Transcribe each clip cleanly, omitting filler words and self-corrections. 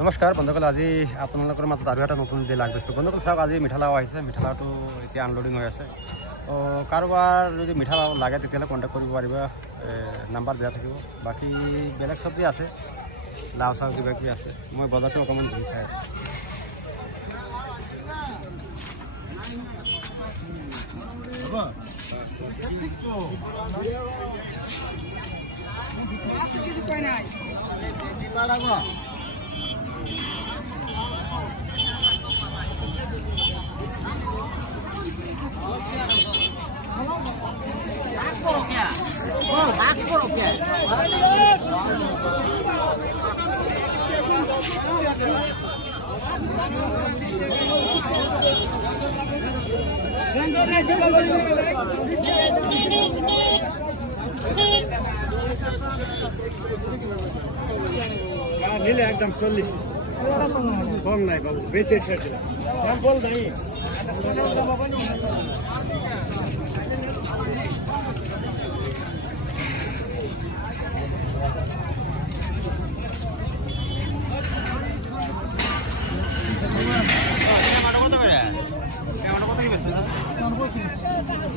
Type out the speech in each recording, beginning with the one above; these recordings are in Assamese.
নমস্কাৰ বন্ধুসকল, আজি আপোনালোকৰ মাজত আৰু এটা নতুন ভিডিঅ' লাগ দিছোঁ। বন্ধুসকল চাওক, আজি মিঠালাও আহিছে। মিঠালাওটো এতিয়া আনলোডিং হৈ আছে। তো কাৰোবাৰ যদি মিঠালাও লাগে তেতিয়াহ'লে কণ্টেক্ট কৰিব পাৰিব, নাম্বাৰ দিয়া থাকিব। বাকী বেলেগ চব্জি আছে, লাও চাও কিবা কিবি আছে। মই বজাৰটো অকণমান ঘূৰি চাই আছোঁ। নিলে একদম 40 কম নাই বাবু, বেশি ছেড়ে দিলাম। বল নাই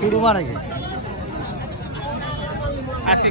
শুরু মারা গে আজকে